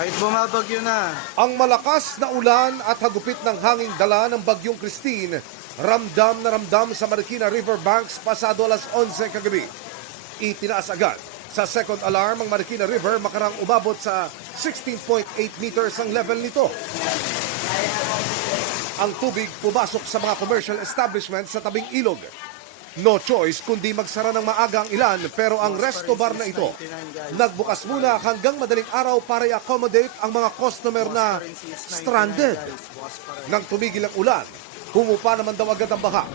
Kahit bumabagyo na. Ang malakas na ulan at hagupit ng hanging dala ng bagyong Christine, ramdam na ramdam sa Marikina River Banks pasado alas 11 kagabi. Itinaas agad sa second alarm ang Marikina River makarang umabot sa 16.8 meters ang level nito. Ang tubig pumasok sa mga commercial establishments sa tabing ilog. No choice kundi magsara ng maaga ang ilan pero ang resto bar na ito nagbukas muna hanggang madaling araw para i-accommodate ang mga customer na stranded. Nang tumigil ang ulan, humupa naman daw agad ang baha.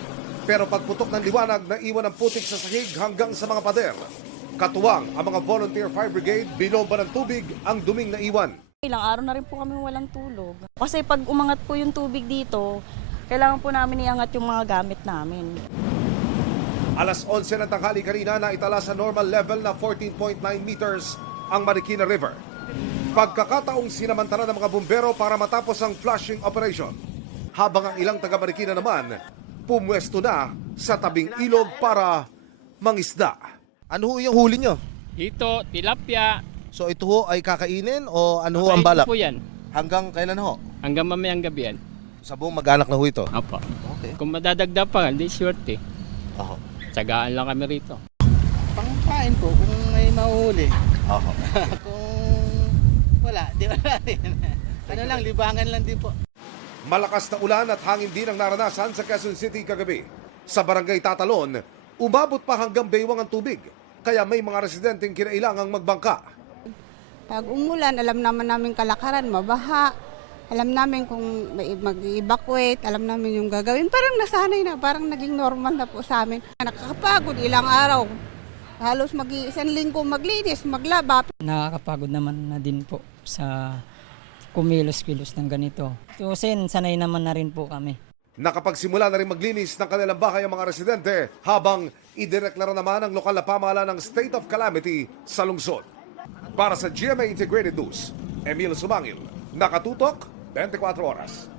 Pero pagputok ng liwanag, naiwan ang putik sa sahig hanggang sa mga pader. Katuwang ang mga volunteer fire brigade, binomba ng tubig ang duming naiwan. Ilang araw na rin po kami walang tulog. Kasi pag umangat po yung tubig dito, kailangan po namin iangat yung mga gamit namin. Alas 11 ng tanghali kanina na itala sa normal level na 14.9 meters ang Marikina River. Pagkakataong sinamantala ng mga bumbero para matapos ang flushing operation. Habang ang ilang taga Marikina naman, pumwesto na sa tabing ilog para mangisda. Ano ho yung huli nyo? Ito, tilapia. So ito ho ay kakainin o ano ho ang balak? Po yan. Hanggang kailan ho? Hanggang mamayang gabi yan. Sa buong mag-anak na ho ito? Opo. Okay. Kung madadagdag pa, hindi swerte. Oho. Tsagaan lang kami rito. Pangkain po kung may mahuli. Oho. Kung wala, di wala rin. Ano lang, libangan lang din po. Malakas na ulan at hangin din ang naranasan sa Quezon City kagabi. Sa barangay Tatalon, umabot pa hanggang baywang ang tubig. Kaya may mga residenteng kinailangang magbangka. Pag umulan, alam naman namin kalakaran, mabaha. Alam namin kung mag-evacuate, alam namin yung gagawin. Parang nasanay na, parang naging normal na po sa amin. Nakakapagod ilang araw. Halos isang linggo maglinis, maglaba. Nakakapagod naman na din po sa kumilos-kilos ng ganito. So, sanay naman na rin po kami. Nakapagsimula na rin maglinis ng kanilang bahay ang mga residente habang idineklara naman ang lokal na pamahalaan ng state of calamity sa lungsod. Para sa GMA Integrated News, Emil Sumangil, nakatutok 24 oras.